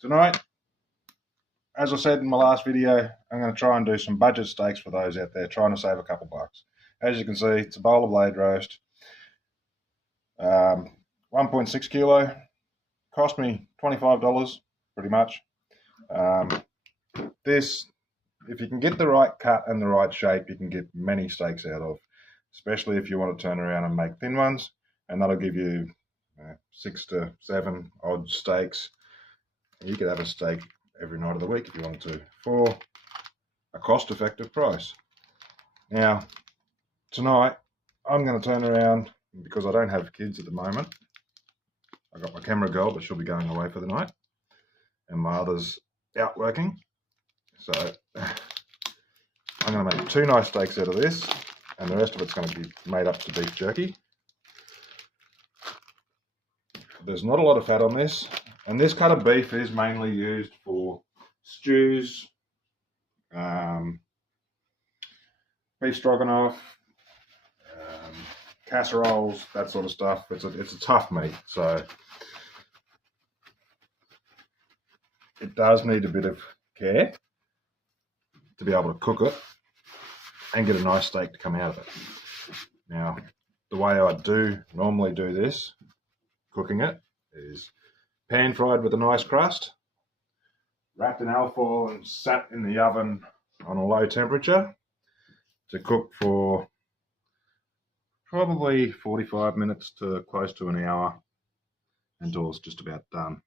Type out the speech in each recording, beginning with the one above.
Tonight, as I said in my last video, I'm going to try and do some budget steaks for those out there trying to save a couple bucks. As you can see, it's a bowl of blade roast. 1.6 kilo. Cost me $25, pretty much. This, if you can get the right cut and the right shape, you can get many steaks out of, especially if you want to turn around and make thin ones, and that'll give you 6 to 7 odd steaks. You could have a steak every night of the week if you wanted to, for a cost-effective price. Now, tonight, I'm going to turn around, because I don't have kids at the moment. I got my camera girl, but she'll be going away for the night, and my other's out working. So I'm going to make 2 nice steaks out of this, and the rest of it's going to be made up to beef jerky. There's not a lot of fat on this, and this cut of beef is mainly used for stews, beef stroganoff, casseroles, that sort of stuff. It's a tough meat, so it does need a bit of care to be able to cook it and get a nice steak to come out of it. Now, the way I do normally do this, cooking it, is pan fried with a nice crust, wrapped in alfoil and sat in the oven on a low temperature to cook for probably 45 minutes to close to an hour until it's just about done.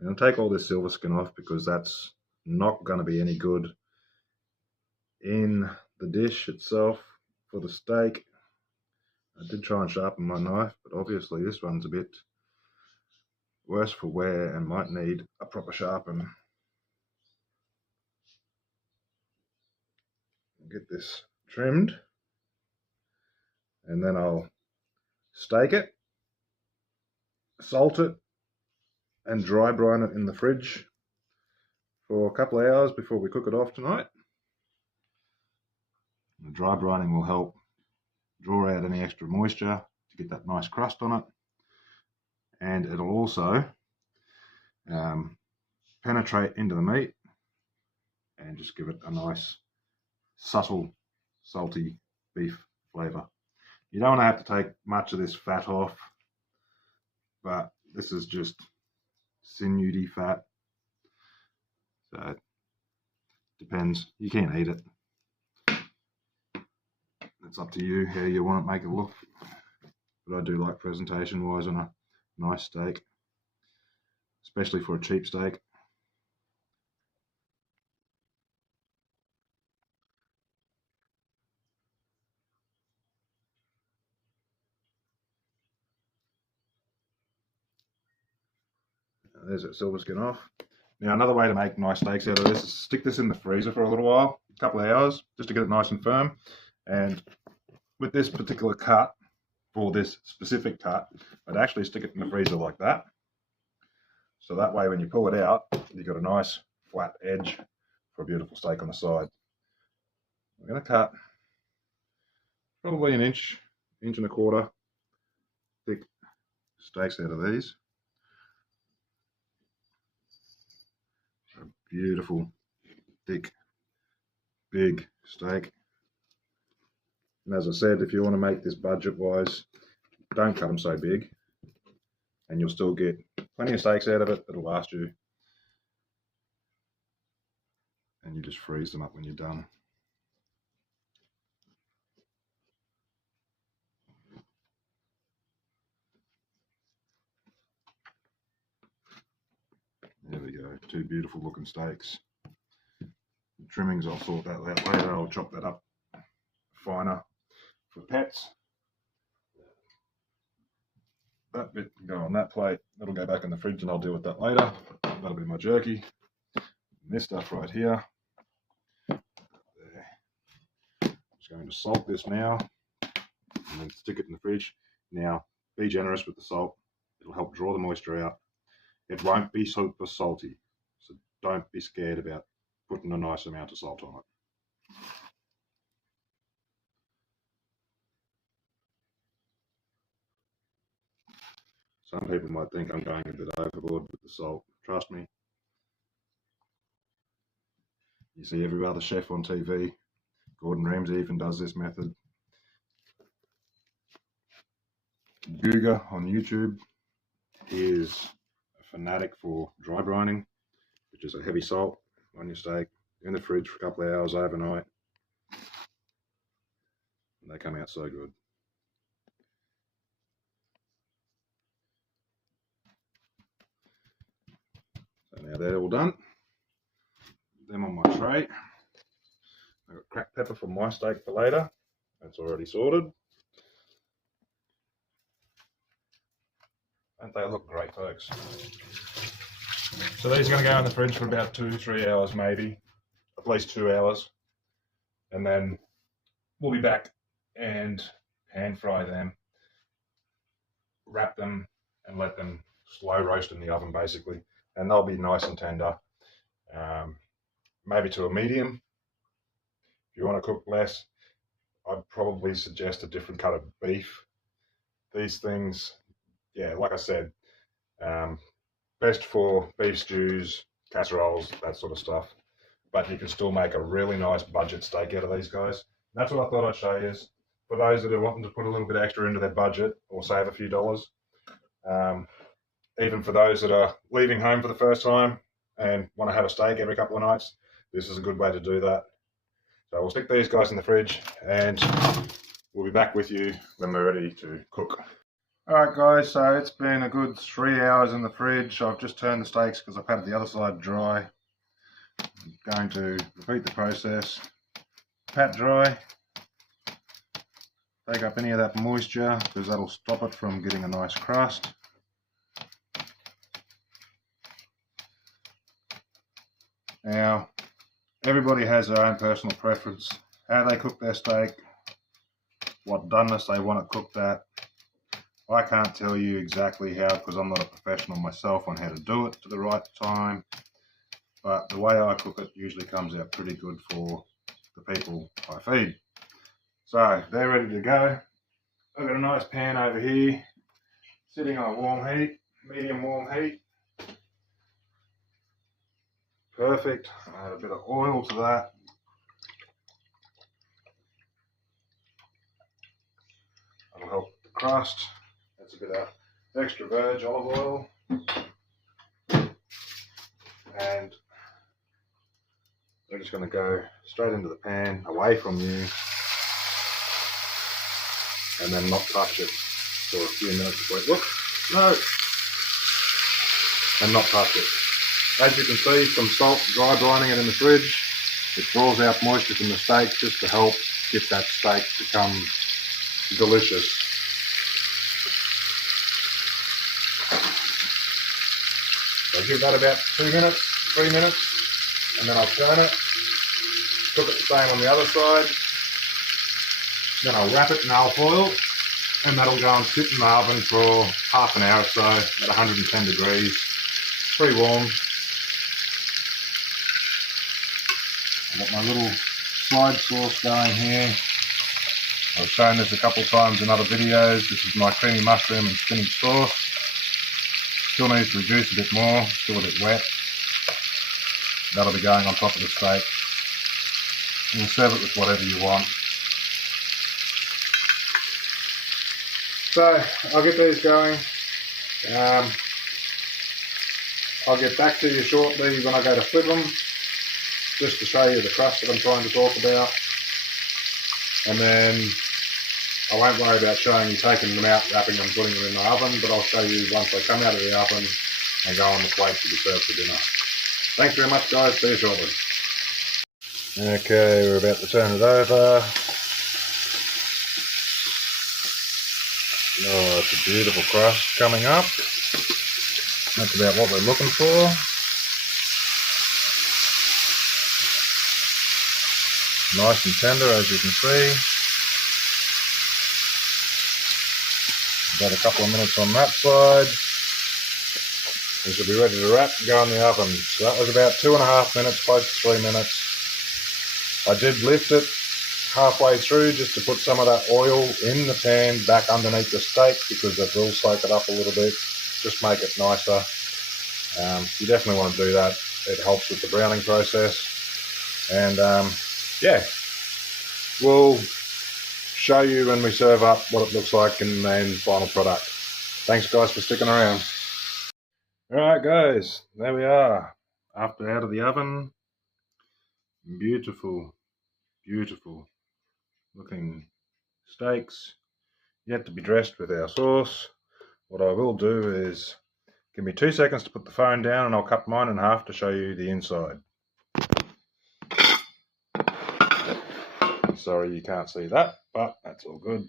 And I'll take all this silver skin off because that's not going to be any good in the dish itself for the steak. I did try and sharpen my knife, but obviously this one's a bit worse for wear and might need a proper sharpen. Get this trimmed, and then I'll steak it, salt it, and dry brine it in the fridge for a couple of hours before we cook it off tonight. The dry brining will help draw out any extra moisture to get that nice crust on it, and it'll also penetrate into the meat and just give it a nice subtle salty beef flavour. You don't want to have to take much of this fat off, but this is just sinewy fat, so it depends. You can't eat it. It's up to you how you want to make it look, but I do like presentation wise on a nice steak, especially for a cheap steak. There's that silver skin off. Now, another way to make nice steaks out of this is stick this in the freezer for a little while, a couple of hours, just to get it nice and firm. And with this particular cut, for this specific cut, I'd actually stick it in the freezer like that. So that way when you pull it out, you've got a nice flat edge for a beautiful steak on the side. I'm going to cut probably an inch and a quarter thick steaks out of these. A beautiful, thick, big steak. And as I said, if you want to make this budget-wise, don't cut them so big, and you'll still get plenty of steaks out of it that'll last you. And you just freeze them up when you're done. There we go, 2 beautiful looking steaks. The trimmings, I'll sort that out later. I'll chop that up finer for pets. That bit can go on that plate. That'll go back in the fridge and I'll deal with that later. That'll be my jerky. And this stuff right here. There. Just going to salt this now and then stick it in the fridge. Now, be generous with the salt. It'll help draw the moisture out. It won't be super salty, so don't be scared about putting a nice amount of salt on it. Some people might think I'm going a bit overboard with the salt. Trust me, You see every other chef on TV. Gordon Ramsay even does this method. Guga on YouTube is a fanatic for dry brining, which is a heavy salt on your steak in the fridge for a couple of hours overnight. And they come out so good. So now they're all done. Them on my tray. I've got cracked pepper for my steak for later. That's already sorted. Don't they look great, folks? So these are going to go in the fridge for about 2-3 hours maybe, at least 2 hours. And then we'll be back and pan fry them, wrap them and let them slow roast in the oven basically. And they'll be nice and tender, maybe to a medium. If you want to cook less, I'd probably suggest a different cut of beef. These things, yeah, like I said, best for beef stews, casseroles, that sort of stuff. But you can still make a really nice budget steak out of these guys. That's what I thought I'd show you. For those that are wanting to put a little bit extra into their budget or save a few dollars, even for those that are leaving home for the first time and want to have a steak every couple of nights, this is a good way to do that. So we'll stick these guys in the fridge and we'll be back with you when we're ready to cook. Alright guys, so it's been a good 3 hours in the fridge. I've just turned the steaks because I've had the other side dry. I'm going to repeat the process. Pat dry. Take up any of that moisture because that'll stop it from getting a nice crust. Now, everybody has their own personal preference, how they cook their steak, what doneness they want to cook that. I can't tell you exactly how because I'm not a professional myself on how to do it to the right time, but the way I cook it usually comes out pretty good for the people I feed. So they're ready to go. I've got a nice pan over here sitting on a warm heat, medium warm heat. Perfect. Add a bit of oil to that. That'll help the crust. That's a bit of extra virgin olive oil. And we're just going to go straight into the pan, away from you, and then not touch it for a few minutes. Wait, look, no, and not touch it. As you can see, some salt, dry brining it in the fridge. It draws out moisture from the steak just to help get that steak to become delicious. So give that about 2 minutes, 3 minutes, and then I'll turn it. Cook it the same on the other side. Then I'll wrap it in alfoil, and that'll go and sit in the oven for half an hour or so at 110 degrees. Pretty warm. I've got my little slide sauce going here. I've shown this a couple of times in other videos. This is my creamy mushroom and spinach sauce. Still needs to reduce a bit more, still a bit wet. That'll be going on top of the steak. You'll serve it with whatever you want. So I'll get these going. I'll get back to you shortly when I go to flip them, just to show you the crust that I'm trying to talk about. And then I won't worry about showing you taking them out, wrapping them, putting them in the oven, but I'll show you once they come out of the oven and go on the plate to be served for dinner. Thanks very much guys, see you shortly. Okay, we're about to turn it over. Oh, it's a beautiful crust coming up. That's about what we're looking for. Nice and tender, as you can see. About a couple of minutes on that side. We should be ready to wrap and go in the oven. So that was about 2.5 minutes, close to 3 minutes. I did lift it halfway through just to put some of that oil in the pan back underneath the steak because it will soak it up a little bit, just make it nicer. You definitely want to do that. It helps with the browning process. And yeah, we'll show you when we serve up what it looks like and then final product. Thanks guys for sticking around. Alright guys, there we are. After out of the oven, beautiful, beautiful looking steaks, yet to be dressed with our sauce. What I will do is, give me 2 seconds to put the phone down and I'll cut mine in half to show you the inside. Sorry you can't see that, but that's all good.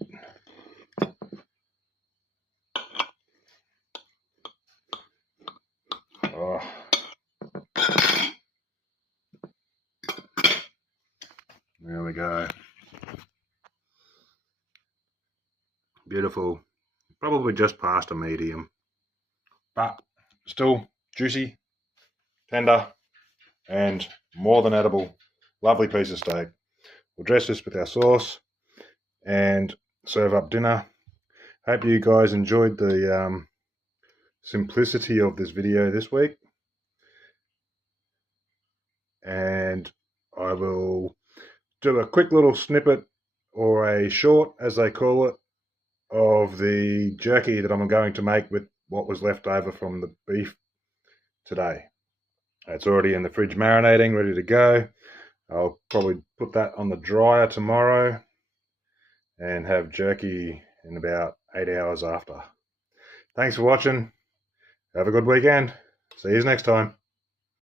Oh. There we go. Beautiful. Probably just past a medium, but still juicy, tender, and more than edible. Lovely piece of steak. We'll dress this with our sauce and serve up dinner. Hope you guys enjoyed the simplicity of this video this week, and I will do a quick little snippet, or a short as they call it, of the jerky that I'm going to make with what was left over from the beef today. It's already in the fridge marinating, ready to go. I'll probably put that on the dryer tomorrow and have jerky in about 8 hours after. Thanks for watching. Have a good weekend. See you next time.